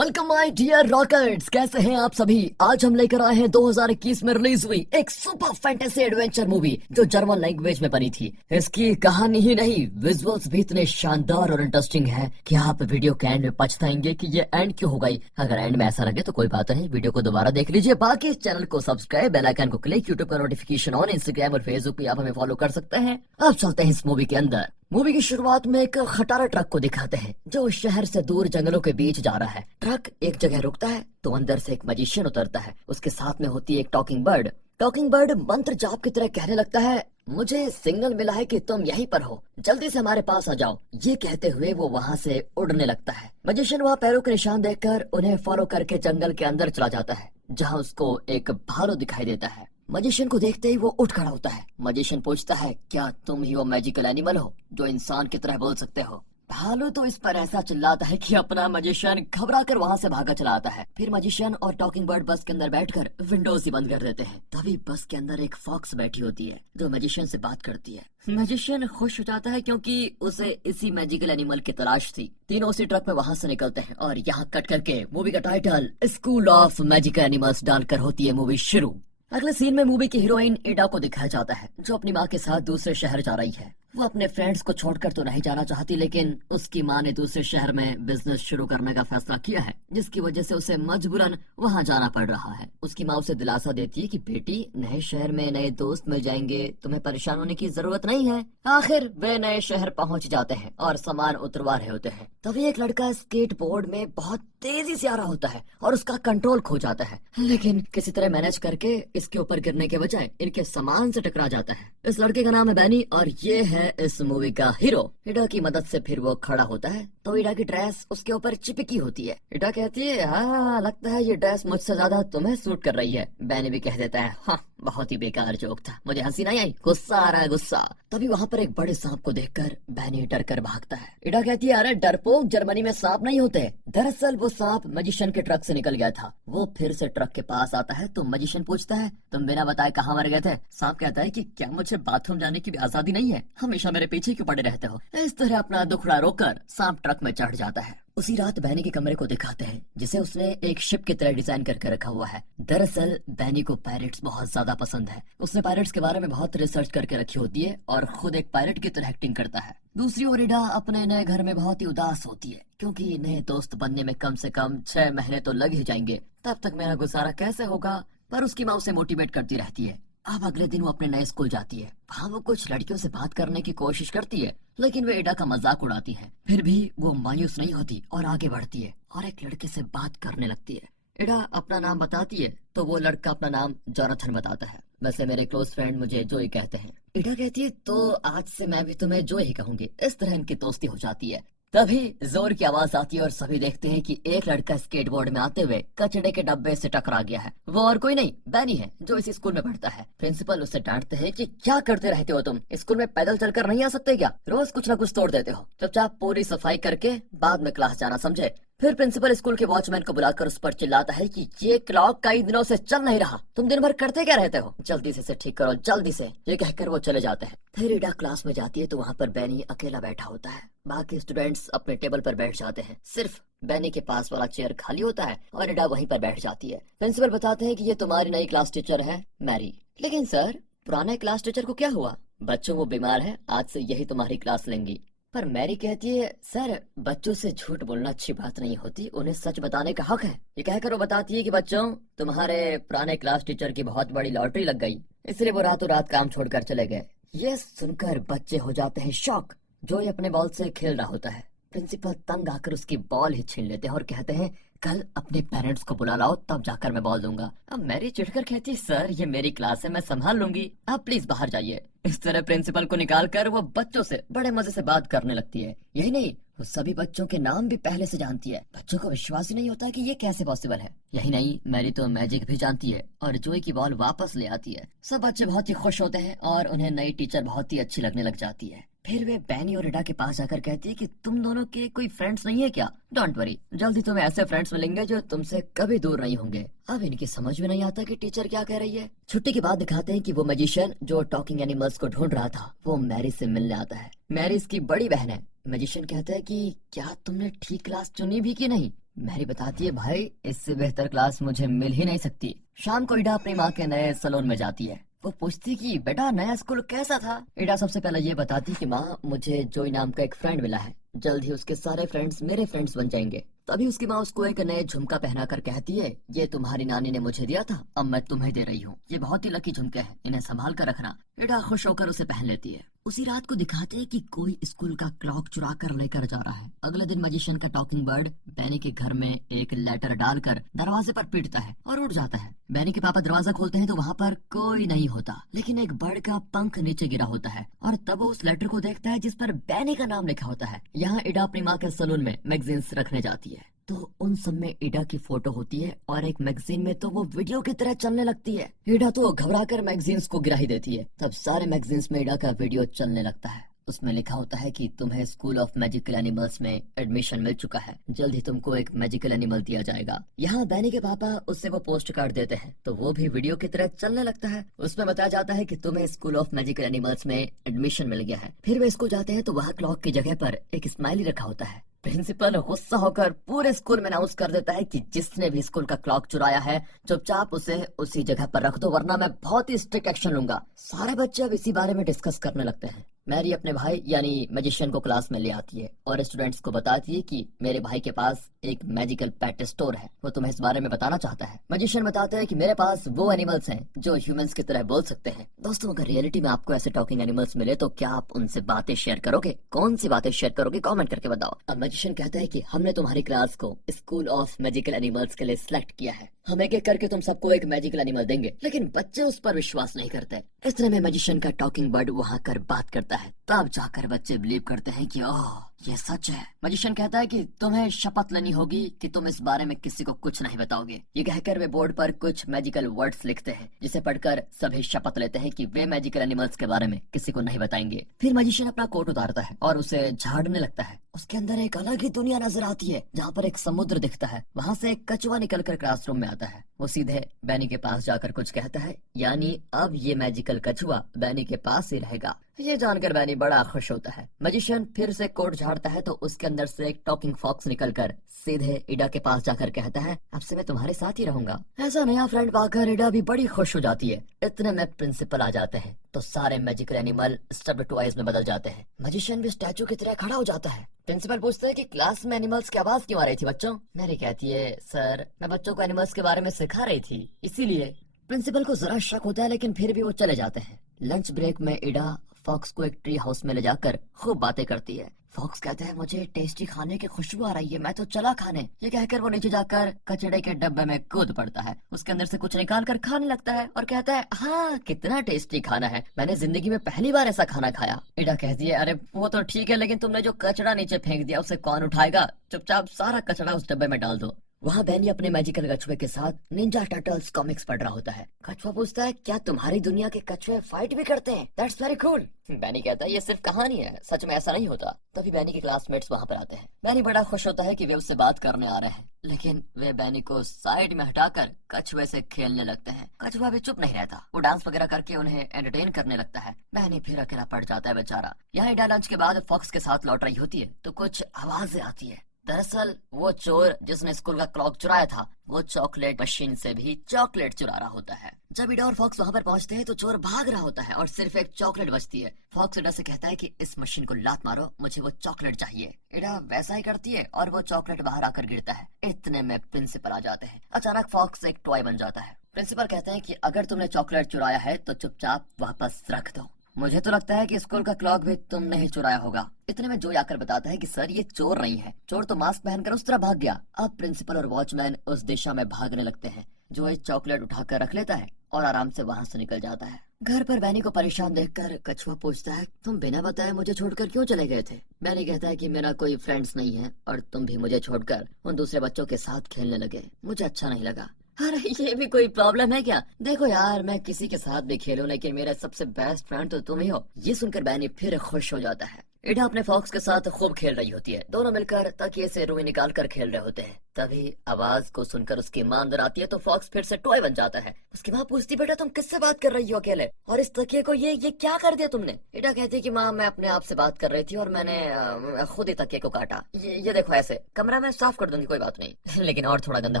Welcome my dear rockers, कैसे हैं आप सभी। आज हम लेकर आए हैं 2021 में रिलीज हुई एक सुपर फैंटेसी एडवेंचर मूवी जो जर्मन लैंग्वेज में बनी थी। इसकी कहानी ही नहीं, विजुअल्स भी इतने शानदार और इंटरेस्टिंग है कि आप वीडियो के एंड में पछताएंगे कि ये एंड क्यों हो गई। अगर एंड में ऐसा लगे तो कोई बात नहीं, वीडियो को दोबारा देख लीजिए। बाकी चैनल को सब्सक्राइब, बेल आइकन को क्लिक, यूट्यूब का नोटिफिकेशन ऑन, इंस्टाग्राम और फेसबुक पे आप हमें फॉलो कर सकते हैं। अब चलते हैं इस मूवी के अंदर। मूवी की शुरुआत में एक खटारा ट्रक को दिखाते हैं जो शहर से दूर जंगलों के बीच जा रहा है। ट्रक एक जगह रुकता है तो अंदर से एक मैजिशियन उतरता है। उसके साथ में होती है एक टॉकिंग बर्ड। टॉकिंग बर्ड मंत्र जाप की तरह कहने लगता है, मुझे सिग्नल मिला है कि तुम यहीं पर हो, जल्दी से हमारे पास आ जाओ। ये कहते हुए वो वहाँ से उड़ने लगता है। मैजिशियन वहाँ पैरों के निशान देखकर उन्हें फॉलो करके जंगल के अंदर चला जाता है, जहाँ उसको एक भालू दिखाई देता है। मैजिशियन को देखते ही वो उठ खड़ा होता है। मैजिशियन पूछता है, क्या तुम ही वो मैजिकल एनिमल हो जो इंसान की तरह बोल सकते हो। भालू तो इस पर ऐसा चिल्लाता है कि अपना मैजिशियन घबरा कर वहाँ से भागा चला आता है। फिर मैजिशियन और टॉकिंग बर्ड बस के अंदर बैठकर विंडोज ही बंद कर देते हैं। तभी बस के अंदर एक फॉक्स बैठी होती है जो मैजिशियन से बात करती है। मैजिशियन खुश हो जाता है क्योंकि उसे इसी मैजिकल एनिमल की तलाश थी। तीनों उसी ट्रक में वहाँ से निकलते हैं और यहाँ कट करके मूवी का title school of magical animals डालकर होती है मूवी शुरू। अगले सीन में मूवी की हीरोइन इडा को दिखाया जाता है जो अपनी माँ के साथ दूसरे शहर जा रही है। वो अपने फ्रेंड्स को छोड़कर तो नहीं जाना चाहती, लेकिन उसकी माँ ने दूसरे शहर में बिजनेस शुरू करने का फैसला किया है, जिसकी वजह से उसे मजबूरन वहाँ जाना पड़ रहा है। उसकी माँ उसे दिलासा देती है कि बेटी, नए शहर में नए दोस्त मिल जाएंगे, तुम्हें परेशान होने की जरूरत नहीं है। आखिर वे नए शहर पहुँच जाते हैं और सामान उतरवा रहे होते हैं। तभी एक लड़का स्केट बोर्ड में बहुत तेजी से आ रहा होता है और उसका कंट्रोल खो जाता है, लेकिन किसी तरह मैनेज करके इसके ऊपर गिरने के बजाय इनके सामान से टकरा जाता है। इस लड़के का नाम है बैनी और ये है इस मूवी का हीरो। इडा की मदद से फिर वो खड़ा होता है तो इडा की ड्रेस उसके ऊपर चिपकी होती है। इडा कहती है, हाँ लगता है ये ड्रेस मुझसे ज्यादा तुम्हें सूट कर रही है। बैनी भी कह देता है, हाँ बहुत ही बेकार जोक था, मुझे हंसी नहीं आई, गुस्सा आ रहा है गुस्सा। तभी वहाँ पर एक बड़े सांप को देखकर बैनी डर कर भागता है। इडा कहती है, अरे डरपोक, जर्मनी में सांप नहीं होते। दरअसल वो सांप मैजिशियन के ट्रक से निकल गया था। वो फिर से ट्रक के पास आता है तो मैजिशियन पूछता है, तुम बिना बताए कहाँ मर गए थे। सांप कहता है कि क्या मुझे बाथरूम जाने की भी आजादी नहीं है, हमेशा मेरे पीछे क्यों पड़े रहते हो। इस तरह अपना दुखड़ा रोककर सांप ट्रक में चढ़ जाता है। उसी रात बैनी के कमरे को दिखाते हैं जिसे उसने एक शिप की तरह डिजाइन करके रखा हुआ है। दरअसल बैनी को पायरेट्स बहुत ज्यादा पसंद है। उसने पायरेट्स के बारे में बहुत रिसर्च करके रखी होती है और खुद एक पायरेट की तरह एक्टिंग करता है। दूसरी ओर इडा अपने नए घर में बहुत ही उदास होती है क्योंकि नए दोस्त बनने में कम से कम 6 महीने तो लग ही जाएंगे। तब तक मेरा गुजारा कैसे होगा। पर उसकी माँ उसे मोटिवेट करती रहती है। अब अगले दिन वो अपने नए स्कूल जाती है। वहाँ वो कुछ लड़कियों से बात करने की कोशिश करती है, लेकिन वे इडा का मजाक उड़ाती है। फिर भी वो मायूस नहीं होती और आगे बढ़ती है और एक लड़के से बात करने लगती है। इडा अपना नाम बताती है तो वो लड़का अपना नाम जोनाथन बताता है। वैसे मेरे क्लोज फ्रेंड मुझे जोई कहते हैं। इडा कहती है, तो आज से मैं भी तुम्हें जोई ही कहूंगी। इस तरह इनकी दोस्ती हो जाती है। तभी जोर की आवाज आती है और सभी देखते हैं कि एक लड़का स्केटबोर्ड में आते हुए कचड़े के डब्बे से टकरा गया है। वो और कोई नहीं, बैनी है जो इसी स्कूल में पढ़ता है। प्रिंसिपल उससे डांटते हैं कि क्या करते रहते हो तुम, स्कूल में पैदल चलकर नहीं आ सकते क्या, रोज कुछ न कुछ तोड़ देते हो। चुपचाप पूरी सफाई करके बाद में क्लास जाना, समझे। फिर प्रिंसिपल स्कूल के वॉचमैन को बुलाकर उस पर चिल्लाता है कि ये क्लॉक कई दिनों से चल नहीं रहा, तुम दिन भर करते क्या रहते हो, जल्दी से इसे ठीक करो जल्दी से। ये कहकर वो चले जाते हैं। फिर इडा क्लास में जाती है तो वहाँ पर बैनी अकेला बैठा होता है। बाकी स्टूडेंट्स अपने टेबल पर बैठ जाते हैं। सिर्फ बैनी के पास वाला चेयर खाली होता है और इडा वहीं पर बैठ जाती है। प्रिंसिपल बताते हैं कि ये तुम्हारी नई क्लास टीचर है मैरी। लेकिन सर, पुराने क्लास टीचर को क्या हुआ। बच्चों, वो बीमार है, आज से यही तुम्हारी क्लास लेंगी। पर मैरी कहती है, सर बच्चों से झूठ बोलना अच्छी बात नहीं होती, उन्हें सच बताने का हक है। ये कहकर वो बताती है कि बच्चों, तुम्हारे पुराने क्लास टीचर की बहुत बड़ी लॉटरी लग गई, इसलिए वो रातों रात काम छोड़कर चले गए। ये सुनकर बच्चे हो जाते हैं शॉक। जो अपने बॉल से खेल रहा होता है। प्रिंसिपल तंग आकर उसकी बॉल ही छीन लेते हैं और कहते हैं, कल अपने पेरेंट्स को बुला लाओ, तब जाकर मैं बॉल दूंगा। अब मैरी चिढ़कर कहती, सर ये मेरी क्लास है, मैं संभाल लूंगी, आप प्लीज बाहर जाइए। इस तरह प्रिंसिपल को निकालकर वो बच्चों से बड़े मजे से बात करने लगती है। यही नहीं, वो सभी बच्चों के नाम भी पहले से जानती है। बच्चों को विश्वास ही नहीं होता कि ये कैसे पॉसिबल है। यही नहीं, मैरी तो मैजिक भी जानती है और जोई की बॉल वापस ले आती है। सब बच्चे बहुत ही खुश होते हैं और उन्हें नई टीचर बहुत ही अच्छी लगने लग जाती है। फिर वे बैनी और इडा के पास जाकर कहती है कि तुम दोनों के कोई फ्रेंड्स नहीं है क्या। डोंट वरी, जल्दी तुम्हें ऐसे फ्रेंड्स मिलेंगे जो तुमसे कभी दूर नहीं होंगे। अब इनकी समझ में नहीं आता कि टीचर क्या कह रही है। छुट्टी के बाद दिखाते हैं कि वो मैजिशियन जो टॉकिंग एनिमल्स को ढूंढ रहा था वो मैरी से मिलने आता है। मैरी इसकी बड़ी बहन है। मैजिशियन कहता है कि क्या तुमने ठीक क्लास चुनी भी कि नहीं। मैरी बताती है, भाई इससे बेहतर क्लास मुझे मिल ही नहीं सकती। शाम को इडा अपनी माँ के नए सैलून में जाती है। वो पूछती कि बेटा नया स्कूल कैसा था। इडा सबसे पहले ये बताती कि माँ मुझे जोई नाम का एक फ्रेंड मिला है, जल्द ही उसके सारे फ्रेंड्स मेरे फ्रेंड्स बन जाएंगे। तभी उसकी माँ उसको एक नए झुमका पहना कर कहती है, ये तुम्हारी नानी ने मुझे दिया था, अब मैं तुम्हें दे रही हूँ। ये बहुत ही लकी झुमके हैं, इन्हें संभाल कर रखना। इडा खुश होकर उसे पहन लेती है। उसी रात को दिखाते हैं कि कोई स्कूल का क्लॉक चुरा कर लेकर जा रहा है। अगले दिन मैजिशियन का टॉकिंग बर्ड बैनी के घर में एक लेटर डालकर दरवाजे पर पीटता है और उड़ जाता है। बैनी के पापा दरवाजा खोलते हैं तो वहाँ पर कोई नहीं होता, लेकिन एक बर्ड का पंख नीचे गिरा होता है और तब वो उस लेटर को देखता है जिस पर बैनी का नाम लिखा होता है। यहाँ इडा अपनी माँ के सैलून में मैगजीन्स रखने जाती है तो उन सब में इडा की फोटो होती है और एक मैगजीन में तो वो वीडियो की तरह चलने लगती है। इडा तो घबरा कर मैगजीन्स को गिरा ही देती है। तब सारे मैगजीन्स में इडा का वीडियो चलने लगता है। उसमें लिखा होता है कि तुम्हें स्कूल ऑफ मैजिकल एनिमल्स में एडमिशन मिल चुका है, जल्द ही तुमको एक मैजिकल एनिमल दिया जाएगा। यहाँ बैनी के पापा उससे वो पोस्ट कार्ड देते हैं तो वो भी वीडियो की तरह चलने लगता है। उसमें बताया जाता है कि तुम्हें स्कूल ऑफ मैजिकल एनिमल्स में एडमिशन मिल गया है। फिर वे स्कूल जाते हैं तो वहाँ क्लॉक की जगह पर एक स्माइली रखा होता है। प्रिंसिपल गुस्सा होकर पूरे स्कूल में अनाउंस कर देता है कि जिसने भी स्कूल का क्लॉक चुराया है चुपचाप उसे उसी जगह पर रख दो, वरना मैं बहुत ही स्ट्रिक्ट एक्शन लूंगा। सारे बच्चे अब इसी बारे में डिस्कस करने लगते हैं। मैरी अपने भाई यानी मैजिशियन को क्लास में ले आती है और स्टूडेंट्स को बताती है कि मेरे भाई के पास एक मैजिकल पेट स्टोर है, वो तुम्हें इस बारे में बताना चाहता है। मैजिशियन बताते हैं कि मेरे पास वो एनिमल्स हैं जो ह्यूमंस की तरह बोल सकते हैं। दोस्तों, अगर रियलिटी में आपको ऐसे टॉकिंग एनिमल्स मिले तो क्या आप उनसे बातें शेयर करोगे? कौन सी बातें शेयर करोगे? कमेंट करके बताओ। अब मैजिशियन कहता है कि हमने तुम्हारी क्लास को स्कूल ऑफ मैजिकल एनिमल्स के लिए सिलेक्ट किया है, हम एक एक करके तुम सबको एक मैजिकल एनिमल देंगे, लेकिन बच्चे उस पर विश्वास नहीं करते। इस तरह में मैजिशियन का टॉकिंग बर्ड वहाँ कर बात करता है, तब जाकर बच्चे बिलीव करते हैं कि ओह ये सच है। मैजिशियन कहता है कि तुम्हें शपथ लेनी होगी कि तुम इस बारे में किसी को कुछ नहीं बताओगे। ये कहकर वे बोर्ड पर कुछ मैजिकल वर्ड्स लिखते हैं जिसे पढ़कर सभी शपथ लेते हैं कि वे मैजिकल एनिमल्स के बारे में किसी को नहीं बताएंगे। फिर मैजिशियन अपना कोट उतारता है और उसे झाड़ने लगता है। उसके अंदर एक अलग ही दुनिया नजर आती है जहाँ पर एक समुद्र दिखता है। वहाँ से एक कछुआ निकलकर क्लासरूम में आता है। वो सीधे बैनी के पास जाकर कुछ कहता है, यानी अब ये मैजिकल कछुआ बैनी के पास ही रहेगा। ये जानकर बैनी बड़ा खुश होता है। मैजिशियन फिर से कोट झाड़ता है तो उसके अंदर से एक टॉकिंग फॉक्स निकलकर सीधे इडा के पास जाकर कहता है, अब से मैं तुम्हारे साथ ही रहूंगा। ऐसा नया फ्रेंड पाकर इडा भी बड़ी खुश हो जाती है। इतने में प्रिंसिपल आ जाते हैं तो सारे मैजिकल एनिमल स्टफ्ड टॉयज में बदल जाते हैं। मैजिशियन भी स्टैचू की तरह खड़ा हो जाता है। प्रिंसिपल पूछता है कि क्लास में एनिमल्स की आवाज क्यों आ रही थी बच्चों? मैरी कहती है, सर मैं बच्चों को एनिमल्स के बारे में सिखा रही थी इसीलिए। प्रिंसिपल को जरा शक होता है लेकिन फिर भी वो चले जाते हैं। लंच ब्रेक में इडा फॉक्स को एक ट्री हाउस में ले जाकर खूब बातें करती है। फॉक्स कहता है, मुझे टेस्टी खाने की खुशबू आ रही है, मैं तो चला खाने। ये कहकर वो नीचे जाकर कचड़े के डब्बे में कूद पड़ता है। उसके अंदर से कुछ निकाल कर खाने लगता है और कहता है, हाँ कितना टेस्टी खाना है, मैंने जिंदगी में पहली बार ऐसा खाना खाया। इडा कहती है, अरे वो तो ठीक है लेकिन तुमने जो कचड़ा नीचे फेंक दिया उसे कौन उठाएगा? चुपचाप सारा कचड़ा उस डब्बे में डाल दो। वहाँ बैनी अपने मैजिकल कछुए के साथ निंजा टर्टल्स कॉमिक्स पढ़ रहा होता है। कछुआ पूछता है, क्या तुम्हारी दुनिया के कछुए फाइट भी करते हैं? That's very cool. बैनी कहता है, ये सिर्फ कहानी है, सच में ऐसा नहीं होता। तभी बैनी के क्लासमेट्स वहाँ पर आते हैं। बैनी बड़ा खुश होता है कि वे उससे बात करने आ रहे हैं, लेकिन वे बैनी को साइड में हटाकर कछुए से खेलने लगते हैं। कछुआ भी चुप नहीं रहता, वो डांस वगैरह करके उन्हें एंटरटेन करने लगता है। बैनी फिर अकेला पड़ जाता है बेचारा। यहाँ इडा लंच के बाद फॉक्स के साथ लौट रही होती है तो कुछ आवाजें आती है। दरअसल वो चोर जिसने स्कूल का क्लॉक चुराया था वो चॉकलेट मशीन से भी चॉकलेट चुरा रहा होता है। जब इडा और फॉक्स वहाँ पर पहुँचते हैं तो चोर भाग रहा होता है और सिर्फ एक चॉकलेट बचती है। फॉक्स इडा से कहता है कि इस मशीन को लात मारो, मुझे वो चॉकलेट चाहिए। इडा वैसा ही करती है और वो चॉकलेट बाहर आकर गिरता है। इतने में प्रिंसिपल आ जाते हैं। अचानक फॉक्स एक टॉय बन जाता है। प्रिंसिपल कहते हैं कि अगर तुमने चॉकलेट चुराया है तो चुपचाप वापस रख दो। मुझे तो लगता है कि स्कूल का क्लॉक भी तुमने ही चुराया होगा। इतने में जोई आकर बताता है कि सर ये चोर नहीं है, चोर तो मास्क पहनकर उस तरह भाग गया। अब प्रिंसिपल और वॉचमैन उस दिशा में भागने लगते हैं। जोई चॉकलेट उठाकर रख लेता है और आराम से वहाँ से निकल जाता है। घर पर बैनी को परेशान देखकर कछुआ पूछता है, तुम बिना बताए मुझे छोड़कर क्यों चले गए थे? बैनी कहता है कि मेरा कोई फ्रेंड्स नहीं है और तुम भी मुझे छोड़कर उन दूसरे बच्चों के साथ खेलने लगे, मुझे अच्छा नहीं लगा। अरे ये भी कोई प्रॉब्लम है क्या? देखो यार, मैं किसी के साथ भी खेलूं लेकिन मेरा सबसे बेस्ट फ्रेंड तो तुम ही हो। ये सुनकर बैनी फिर खुश हो जाता है। इडा अपने फॉक्स के साथ खूब खेल रही होती है। दोनों मिलकर तकिए से रुई निकाल कर खेल रहे होते हैं। तभी आवाज को सुनकर उसकी मां अंदर आती है तो फॉक्स फिर से टॉय बन जाता है। उसकी मां पूछती, बेटा तुम किससे बात कर रही हो अकेले, और इस तकिए को ये क्या कर दिया तुमने? इडा कहती है कि माँ मैं अपने आप से बात कर रही थी और मैंने खुद ही तकिए को काटा। ये देखो ऐसे, कमरा मैं साफ कर दूंगी, कोई बात नहीं। लेकिन और थोड़ा गंदा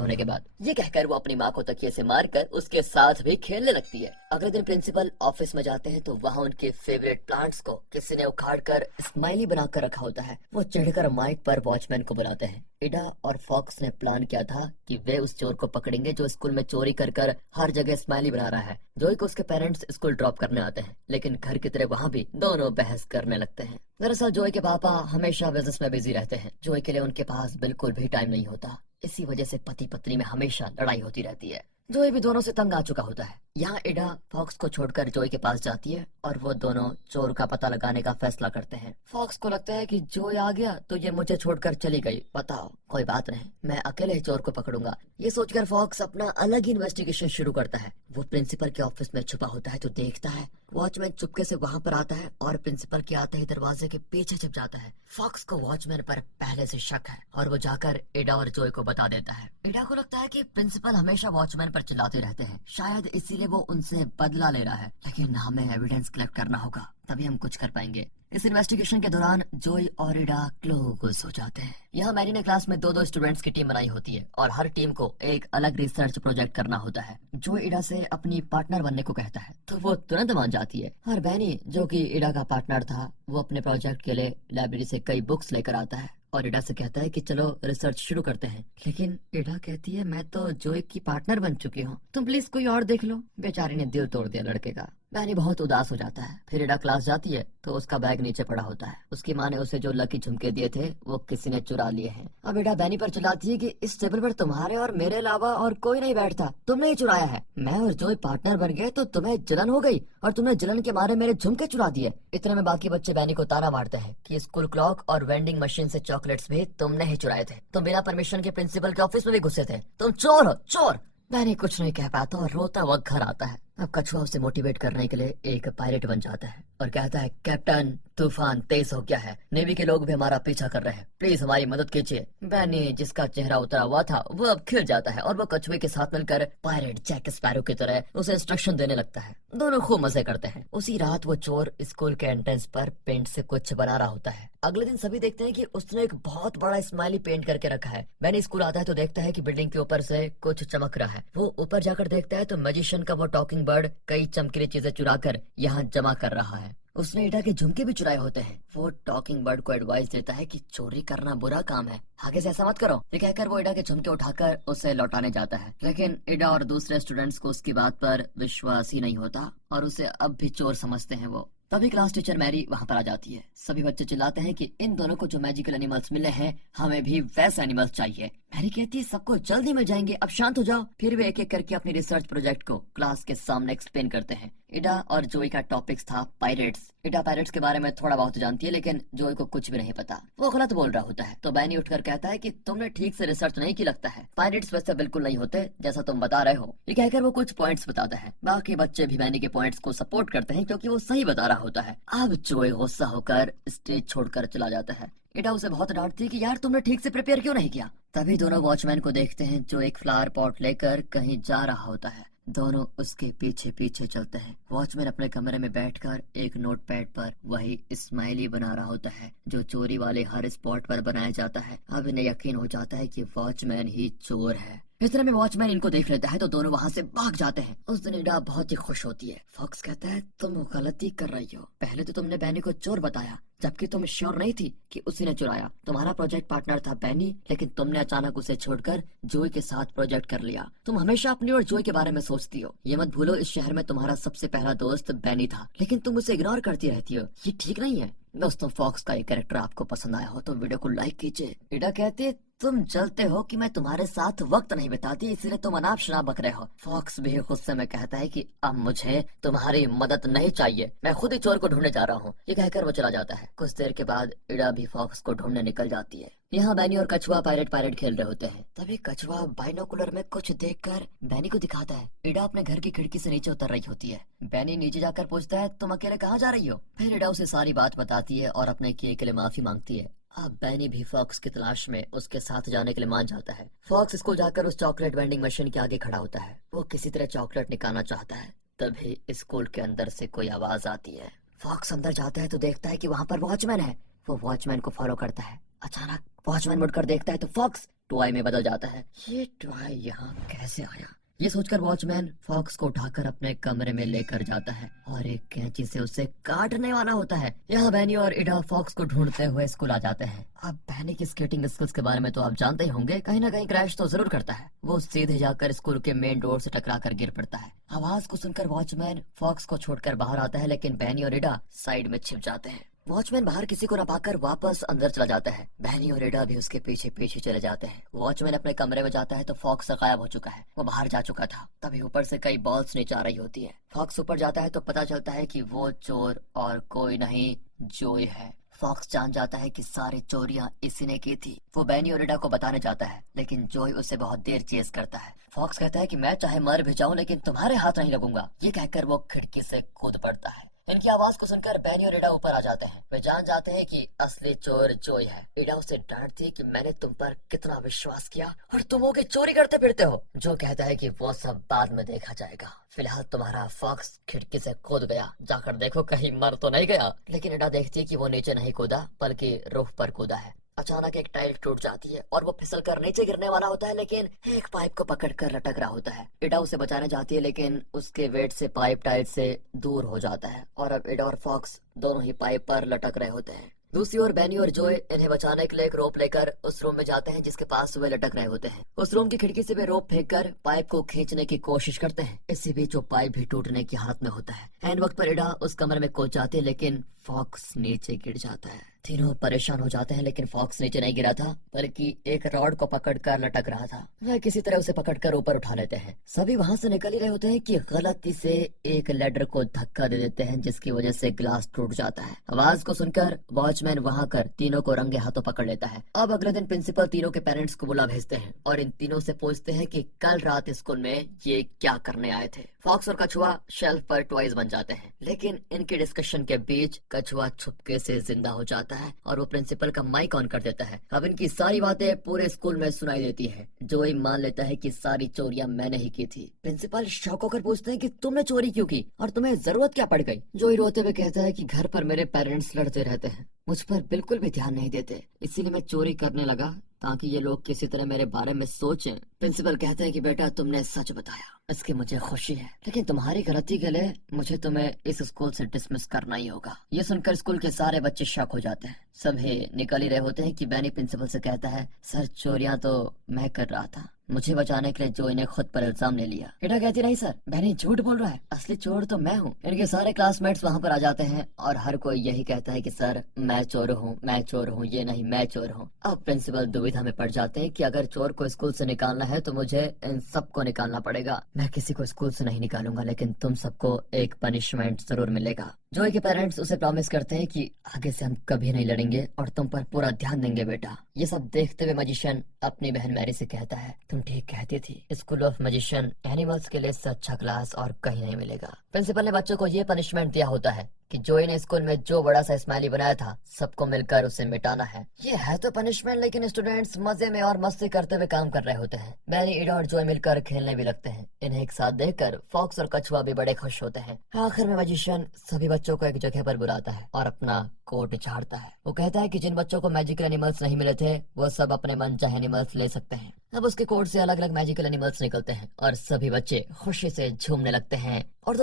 होने के बाद ये कहकर वो अपनी माँ को तकिए से मारकर उसके साथ भी खेलने लगती है। अगले दिन प्रिंसिपल ऑफिस में जाते हैं तो वहाँ उनके फेवरेट प्लांट्स को किसी ने उखाड़ कर स्माइली बनाकर रखा होता है। वो चढ़कर माइक पर वॉचमैन को बुलाते हैं। इडा और फॉक्स ने प्लान किया था कि वे उस चोर को पकड़ेंगे जो स्कूल में चोरी कर कर हर जगह स्माइली बना रहा है। जोई को उसके पेरेंट्स स्कूल ड्रॉप करने आते हैं, लेकिन घर की तरह वहाँ भी दोनों बहस करने लगते हैं। दरअसल जोई के पापा हमेशा बिजनेस में बिजी रहते हैं। जोई के लिए उनके पास बिल्कुल भी टाइम नहीं होता। इसी वजह से पति पत्नी में हमेशा लड़ाई होती रहती है। जोई भी दोनों से तंग आ चुका होता है। यहाँ इडा फॉक्स को छोड़कर जोई के पास जाती है और वो दोनों चोर का पता लगाने का फैसला करते हैं। फॉक्स को लगता है कि जोई आ गया तो ये मुझे छोड़कर चली गई, बताओ कोई बात नहीं, मैं अकेले ही चोर को पकड़ूंगा। ये सोचकर फॉक्स अपना अलग ही इन्वेस्टिगेशन शुरू करता है। वो प्रिंसिपल के ऑफिस में छुपा होता है तो देखता है वॉचमैन चुपके से वहाँ पर आता है और प्रिंसिपल के आते ही दरवाजे के पीछे छिप जाता है। फॉक्स को वॉचमैन पर पहले से शक है और वो जाकर इडा और जोई को बता देता है। इडा को लगता है कि प्रिंसिपल हमेशा वॉचमैन पर चिल्लाते रहते हैं, शायद इसीलिए वो उनसे बदला ले रहा है। लेकिन हमें एविडेंस कलेक्ट करना होगा, तभी हम कुछ कर पाएंगे। इस इन्वेस्टिगेशन के दौरान जोई और इडा क्लोज हो जाते हैं। यहाँ मैरी ने क्लास में दो स्टूडेंट्स की टीम बनाई होती है और हर टीम को एक अलग रिसर्च प्रोजेक्ट करना होता है। जोई इडा से अपनी पार्टनर बनने को कहता है तो वो तुरंत मान जाती है और बैनी जो कि इडा का पार्टनर था वो अपने प्रोजेक्ट के लिए लाइब्रेरी से कई बुक्स लेकर आता है और इडा से कहता है कि चलो रिसर्च शुरू करते हैं। लेकिन इडा कहती है मैं तो जोई की पार्टनर बन चुकी हूँ, तुम प्लीज कोई और देख लो। बेचारी ने दिल तोड़ दिया लड़के का। बैनी बहुत उदास हो जाता है। फिर इडा क्लास जाती है तो उसका बैग नीचे पड़ा होता है। उसकी माँ ने उसे जो लकी झुमके दिए थे वो किसी ने चुरा लिए हैं। अब इडा बैनी पर चिल्लाती है कि इस टेबल पर तुम्हारे और मेरे अलावा और कोई नहीं बैठता, तुमने ही चुराया है। मैं और जोई पार्टनर बन गए तो तुम्हें जलन हो गई और तुमने जलन के मारे मेरे झुमके चुरा दिए। इतने में बाकी बच्चे बैनी को ताना मारते हैं कि स्कूल क्लॉक और वेंडिंग मशीन से चॉकलेट्स भी तुमने ही चुराए थे, तुम बिना परमिशन के प्रिंसिपल के ऑफिस में भी घुसे थे, तुम चोर हो चोर। बैनी कुछ नहीं कह पाता और रोता हुआ घर आता है। अब कछुआ उसे मोटिवेट करने के लिए एक पायलट बन जाता है और कहता है कैप्टन तूफान तेज हो गया है, नेवी के लोग भी हमारा पीछा कर रहे हैं, प्लीज हमारी मदद कीजिए। बैनी जिसका चेहरा उतरा हुआ था वो अब खिल जाता है और वो कछुए के साथ मिलकर पायलट जैक स्पैरो की तरह उसे इंस्ट्रक्शन देने लगता है। दोनों खूब मजे करते हैं। उसी रात वो चोर स्कूल के एंट्रेंस पर पेंट से कुछ बना रहा होता है। अगले दिन सभी देखते हैं कि उसने एक बहुत बड़ा स्माइली पेंट करके रखा है। बैनी स्कूल आता है तो देखता है कि बिल्डिंग के ऊपर से कुछ चमक रहा है। वो ऊपर जाकर देखता है तो मैजिशियन का वो टॉकिंग बर्ड कई चमकीली चीजें चुरा कर यहाँ जमा कर रहा है। उसने इडा के झुमके भी चुराए होते हैं। वो टॉकिंग बर्ड को एडवाइस देता है कि चोरी करना बुरा काम है, आगे से ऐसा मत करो। ये कहकर वो इडा के झुमके उठाकर उसे लौटाने जाता है। लेकिन इडा और दूसरे स्टूडेंट्स को उसकी बात पर विश्वास ही नहीं होता और उसे अब भी चोर समझते हैं वो। तभी क्लास टीचर मैरी वहाँ पर आ जाती है। सभी बच्चे चिल्लाते हैं कि इन दोनों को जो मैजिकल एनिमल्स मिले हैं हमें भी वैसे एनिमल्स चाहिए। मैरी कहती है सबको जल्दी मिल जाएंगे, अब शांत हो जाओ। फिर वे एक एक करके अपनी रिसर्च प्रोजेक्ट को क्लास के सामने एक्सप्लेन करते हैं। इडा और जोई का टॉपिक्स था पायरेट्स। इडा पायरेट्स के बारे में थोड़ा बहुत जानती है लेकिन जोई को कुछ भी नहीं पता। वो गलत बोल रहा होता है तो बैनी उठकर कहता है कि तुमने ठीक से रिसर्च नहीं की लगता है, पायरेट्स वैसे बिल्कुल नहीं होते जैसा तुम बता रहे हो। ये कहकर वो कुछ पॉइंट्स बताता है। बाकी बच्चे भी बैनी के पॉइंट्स को सपोर्ट करते हैं क्योंकि वो सही बता रहा होता है। अब जोई गुस्सा होकर स्टेज छोड़कर चला जाता है। इडा उसे बहुत डांटती है कि यार तुमने ठीक से प्रिपेयर क्यों नहीं किया। तभी दोनों वॉचमैन को देखते हैं जो एक फ्लावर पॉट लेकर कहीं जा रहा होता है। दोनों उसके पीछे पीछे चलते हैं। वॉचमैन अपने कमरे में बैठकर एक नोटपैड पर वही स्माइली बना रहा होता है जो चोरी वाले हर स्पॉट पर बनाया जाता है। अब इन्हें यकीन हो जाता है कि वॉचमैन ही चोर है। इतने में वॉचमैन इनको देख लेता है तो दोनों वहाँ से भाग जाते हैं। उस दिन इडा बहुत ही खुश होती है। फॉक्स कहता है तुम गलती कर रही हो, पहले तो तुमने बैनी को चोर बताया जबकि तुम श्योर नहीं थी कि उसी ने चुराया। तुम्हारा प्रोजेक्ट पार्टनर था बैनी, लेकिन तुमने अचानक उसे छोड़कर जोई के साथ प्रोजेक्ट कर लिया। तुम हमेशा अपनी और जोई के बारे में सोचती हो। ये मत भूलो इस शहर में तुम्हारा सबसे पहला दोस्त बैनी था, लेकिन तुम उसे इग्नोर करती रहती हो। ये ठीक नहीं है। दोस्तों फॉक्स का ये कैरेक्टर आपको पसंद आया हो तो वीडियो को लाइक कीजिए। इडा कहती है तुम जलते हो कि मैं तुम्हारे साथ वक्त नहीं बिताती इसलिए तुम अनाप शनाप बक रहे हो। फॉक्स भी गुस्से में कहता है कि अब मुझे तुम्हारी मदद नहीं चाहिए, मैं खुद ही चोर को ढूंढने जा रहा हूँ। ये कहकर वो चला जाता है। कुछ देर के बाद इडा भी फॉक्स को ढूंढने निकल जाती है। यहाँ बैनी और कछुआ पायरेट पायरेट खेल रहे होते हैं। तभी कछुआ बाइनोकुलर में कुछ देखकर बैनी को दिखाता है। इडा अपने घर की खिड़की से नीचे उतर रही होती है। बैनी नीचे जाकर पूछता है, तुम अकेले कहाँ जा रही हो? फिर इडा उसे सारी बात बताती है और अपने किए के लिए माफी मांगती है। अब बैनी भी फॉक्स की तलाश में उसके साथ जाने के लिए मान जाता है। फॉक्स स्कूल जाकर उस चॉकलेट वेंडिंग मशीन के आगे खड़ा होता है। वो किसी तरह चॉकलेट निकालना चाहता है। तभी स्कूल के अंदर से कोई आवाज आती है। फॉक्स अंदर जाता है तो देखता है कि वहाँ पर वॉचमैन है। वो वॉचमैन को फॉलो करता है। अचानक वॉचमैन मुड़कर देखता है तो फॉक्स टॉय में बदल जाता है। ये टॉय यहाँ कैसे आया? ये सोचकर वॉचमैन फॉक्स को उठाकर अपने कमरे में लेकर जाता है और एक कैंची से उसे काटने वाला होता है। यहाँ बैनी और इडा फॉक्स को ढूंढते हुए स्कूल आ जाते हैं। अब बैनी की स्केटिंग स्किल्स के बारे में तो आप जानते ही होंगे, कहीं ना कहीं क्रैश तो जरूर करता है। वो सीधे जाकर स्कूल के मेन डोर से टकरा कर गिर पड़ता है। आवाज को सुनकर वॉचमैन फॉक्स को छोड़कर बाहर आता है, लेकिन बैनी और इडा साइड में छिप जाते हैं। वॉचमैन बाहर किसी को न पाकर वापस अंदर चला जाता है। बैनी और इडा भी उसके पीछे पीछे चले जाते हैं। वॉचमैन अपने कमरे में जाता है तो फॉक्स गायब हो चुका है। वो बाहर जा चुका था। तभी ऊपर से कई बॉल्स नीचे आ रही होती है। फॉक्स ऊपर जाता है तो पता चलता है कि वो चोर और कोई नहीं, जोय है। फॉक्स जान जाता है कि सारी चोरियां इसी ने की थी। वो बैनी और इडा को बताने जाता है, लेकिन जोय उसे बहुत देर चेस करता है। फॉक्स कहता है कि मैं चाहे मर भी जाऊं लेकिन तुम्हारे हाथ नहीं लगूंगा। ये कहकर वो खिड़की से कूद पड़ता है। इनकी आवाज को सुनकर बैनी और इडा ऊपर आ जाते हैं। वे जान जाते हैं कि असली चोर जोय है। इडा उसे डांटती है कि मैंने तुम पर कितना विश्वास किया और तुम हो कि चोरी करते फिरते हो। जो कहता है कि वो सब बाद में देखा जाएगा, फिलहाल तुम्हारा फॉक्स खिड़की से कूद गया, जाकर देखो कहीं मर तो नहीं गया। लेकिन इडा देखती है कि वो नीचे नहीं कूदा बल्कि रूफ पर कूदा है। अचानक एक टाइल टूट जाती है और वो फिसल कर नीचे गिरने वाला होता है, लेकिन एक पाइप को पकड़कर लटक रहा होता है। इडा उसे बचाने जाती है, लेकिन उसके वेट से पाइप टाइल से दूर हो जाता है और अब इडा और फॉक्स दोनों ही पाइप पर लटक रहे होते हैं। दूसरी ओर बैनी और जोय इन्हें बचाने के लिए एक रोप लेकर उस रूम में जाते हैं जिसके पास वे लटक रहे होते हैं। उस रूम की खिड़की से वे रोप फेंककर पाइप को खींचने की कोशिश करते हैं। इसी बीच वो पाइप भी टूटने की हालत में होता है। एन वक्त पर इडा उस कमरे में कूद जाती है, लेकिन फॉक्स नीचे गिर जाता है। तीनों परेशान हो जाते हैं, लेकिन फॉक्स नीचे नहीं गिरा था बल्कि एक रॉड को पकड़कर लटक रहा था। वह किसी तरह उसे पकड़कर ऊपर उठा लेते हैं। सभी वहां से निकल ही रहे होते हैं कि गलती से एक लैडर को धक्का दे देते हैं, जिसकी वजह से ग्लास टूट जाता है। आवाज को सुनकर वॉचमैन वहां कर तीनों को रंगे हाथों पकड़ लेता है। अब अगले दिन प्रिंसिपल तीनों के पेरेंट्स को बुला भेजते हैं और इन तीनों से पूछते हैं कि कल रात स्कूल में ये क्या करने आए थे। फॉक्स और कछुआ शेल्फ पर टॉयज बन जाते हैं, लेकिन इनके डिस्कशन के बीच कछुआ छुपके से जिंदा हो जाता है और वो प्रिंसिपल का माइक ऑन कर देता है। अब इनकी सारी बातें पूरे स्कूल में सुनाई देती है। जोई मान लेता है कि सारी चोरियां मैंने ही की थी। प्रिंसिपल शॉक होकर पूछते हैं कि तुमने चोरी क्यों की और तुम्हें जरूरत क्या पड़ गई? जोई रोते हुए कहता है कि घर पर मेरे पेरेंट्स लड़ते रहते हैं, मुझ पर बिल्कुल भी ध्यान नहीं देते, इसीलिए मैं चोरी करने लगा ताकि ये लोग किसी तरह मेरे बारे में सोचें। प्रिंसिपल कहते हैं कि बेटा तुमने सच बताया, इसकी मुझे खुशी है, लेकिन तुम्हारी गलती के लिए मुझे तुम्हें इस स्कूल से डिसमिस करना ही होगा। ये सुनकर स्कूल के सारे बच्चे शॉक हो जाते हैं। सभी निकल ही रहे होते हैं कि बैनी प्रिंसिपल से कहता है, सर चोरियां तो मैं कर रहा था, मुझे बचाने के लिए जोई ने खुद पर इल्जाम ले लिया। बेटा कहती नहीं सर, बैनी झूठ बोल रहा है, असली चोर तो मैं हूँ। इनके सारे क्लासमेट्स वहाँ पर आ जाते हैं और हर कोई यही कहता है कि सर मैं चोर हूँ, मैं चोर हूँ, ये नहीं मैं चोर हूँ। अब प्रिंसिपल दुविधा में पड़ जाते हैं कि अगर चोर को स्कूल से निकालना है तो मुझे इन सबको निकालना पड़ेगा। मैं किसी को स्कूल से नहीं निकालूंगा, लेकिन तुम सबको एक पनिशमेंट जरूर मिलेगा। जोई के पेरेंट्स उसे प्रॉमिस करते हैं कि आगे से हम कभी नहीं लड़ेंगे और तुम पर पूरा ध्यान देंगे बेटा। ये सब देखते हुए मैजिशियन अपनी बहन मैरी से कहता है, तुम ठीक कहती थी, स्कूल ऑफ मैजिशियन एनिमल्स के लिए इससे अच्छा क्लास और कहीं नहीं मिलेगा। प्रिंसिपल ने बच्चों को ये पनिशमेंट दिया होता है कि जोई ने स्कूल में जो बड़ा सा स्माइली बनाया था सबको मिलकर उसे मिटाना है। ये है तो पनिशमेंट, लेकिन स्टूडेंट्स मजे में और मस्ती करते हुए काम कर रहे होते हैं। बैनी, इडा और जोई मिलकर खेलने भी लगते हैं। इन्हें एक साथ देखकर फॉक्स और कछुआ भी बड़े खुश होते हैं। आखिर में मैजिशियन सभी बच्चों को एक जगह पर बुलाता है और अपना कोट झाड़ता है। वो कहता है कि जिन बच्चों को मैजिकल एनिमल्स नहीं मिले थे वो सब अपने मन चाहे एनिमल्स ले सकते हैं। अब उसके कोट से अलग अलग मैजिकल एनिमल्स निकलते हैं और सभी बच्चे खुशी से झूमने लगते हैं। और